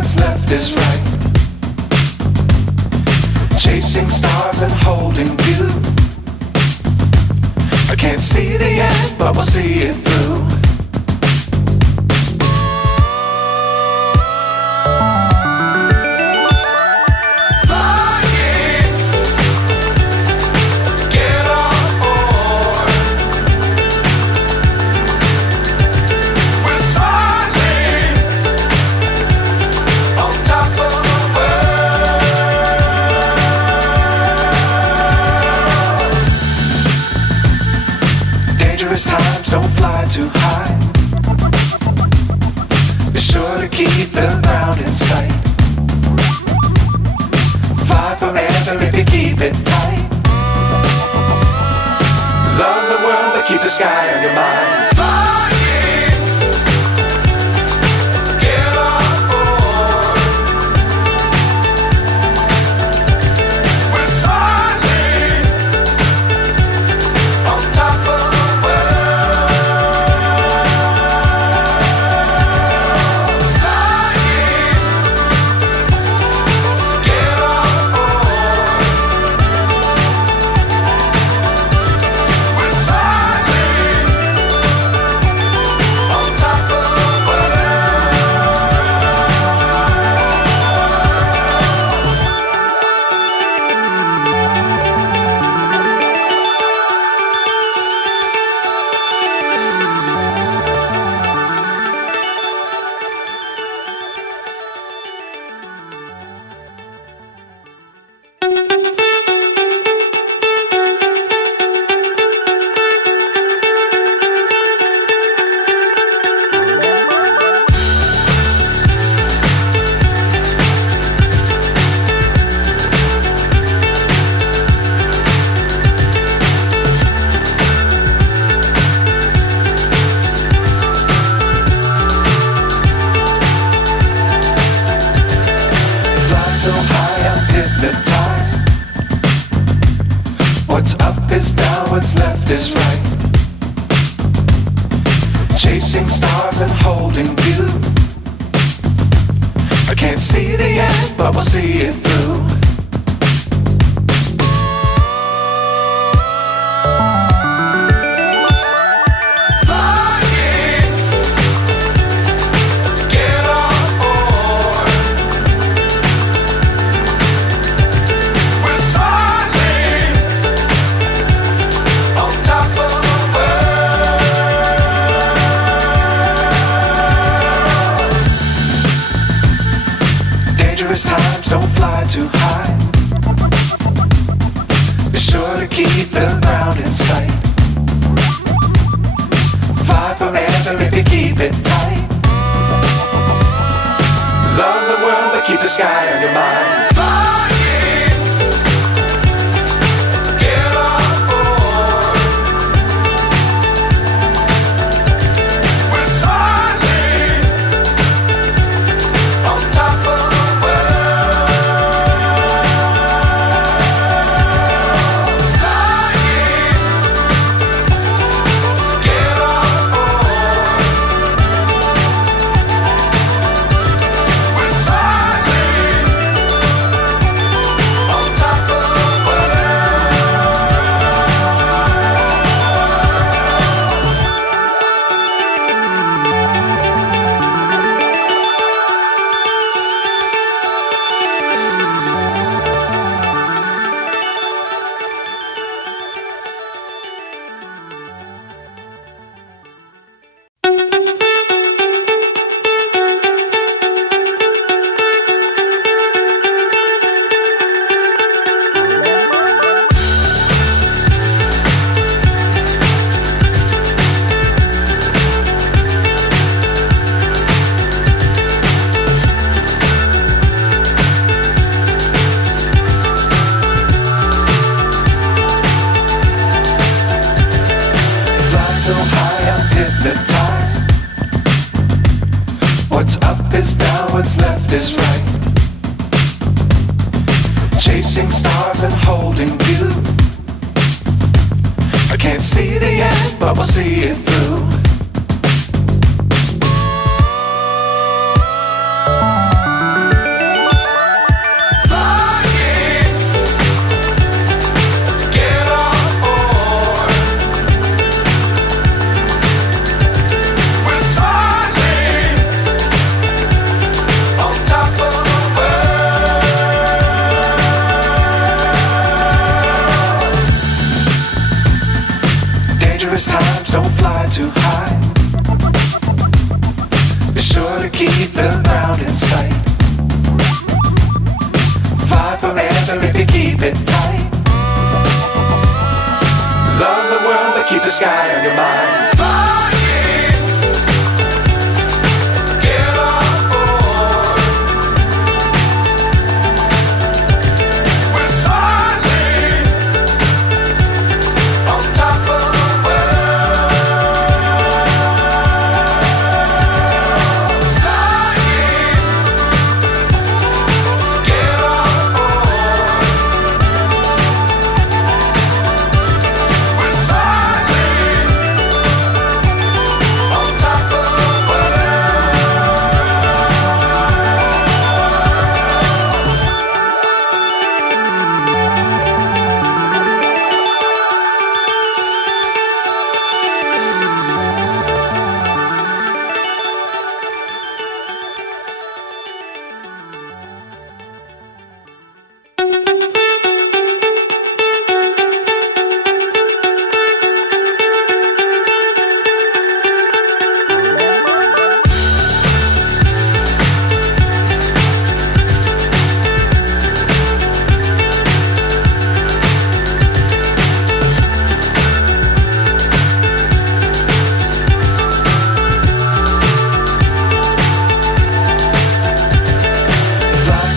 what's left is right. Chasing stars and holding you. I can't see the end, but we'll see it through. Times don't fly too high. Be sure to keep the ground in sight. Fly forever if you keep it tight. Love the world but keep the sky on your mind. So high I'm hypnotized. What's up is down, what's left is right. Chasing stars and holding you. I can't see the end, but we'll see it through. Times don't fly too high. Be sure to keep the ground in sight. Fly forever if you keep it tight. Love the world but keep the sky on your mind. So high I'm hypnotized. What's up is down, what's left is right. Chasing stars and holding you. I can't see the end, but we'll see it through. keep the ground in sight. Fly forever if you keep it tight. Love the world but keep the sky on your mind.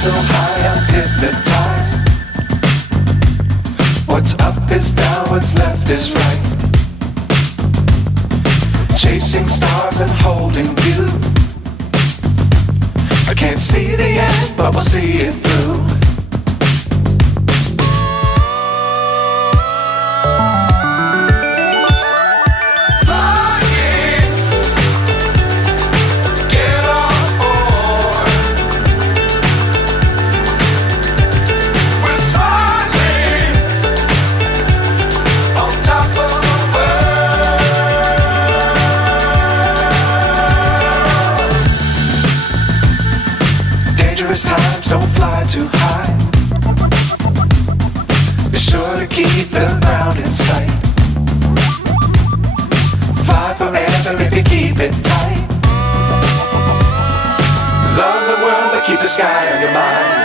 So high I'm hypnotized. What's up is down, what's left is right. Chasing stars and holding you. I can't see the end, but we'll see it through. Times don't fly too high. Be sure to keep the ground in sight. Fly forever if you keep it tight. Love the world but keep the sky on your mind.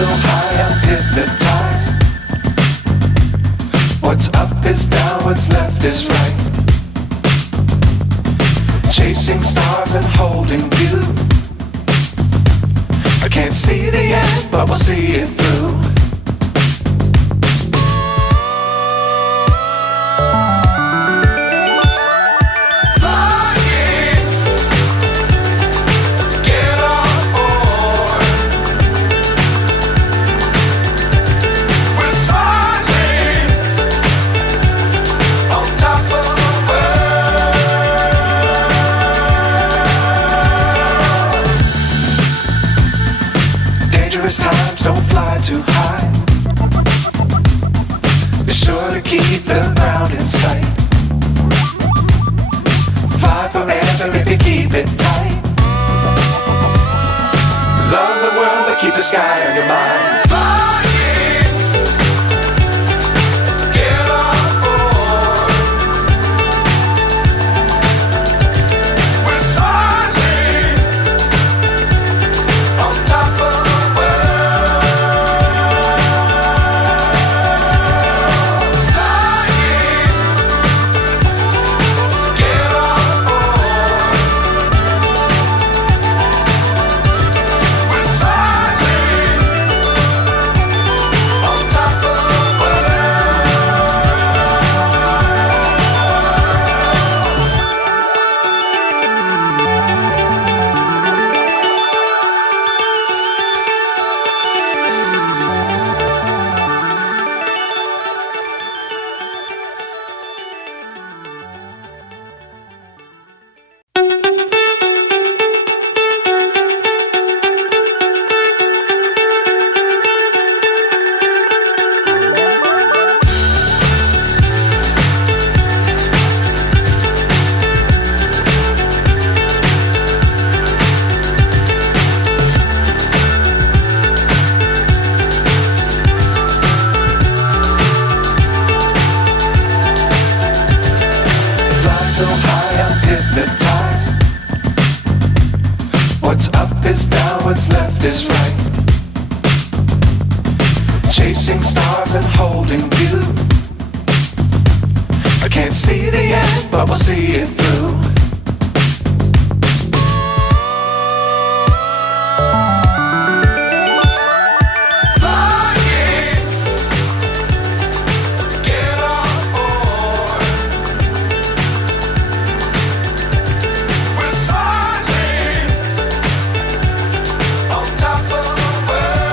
So high I'm hypnotized. What's up is down, what's left is right. Chasing stars and holding you. I can't see the end, but we'll see it through. Times don't fly too high. Be sure to keep the ground in sight. Fly forever if you keep it tight. Love the world but keep the sky on your mind. Flying, get on board. left is right. Chasing stars and holding you. I can't see the end, but we'll see it through. Flying, get on board. We're smiling on top of the world.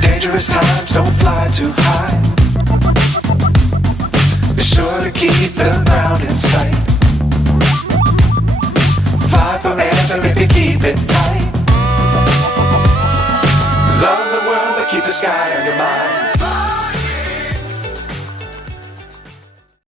Dangerous times, don't fly too high. Be sure to keep the ground in sight. Fly forever if you keep it tight. Love the world, but keep the sky on your mind.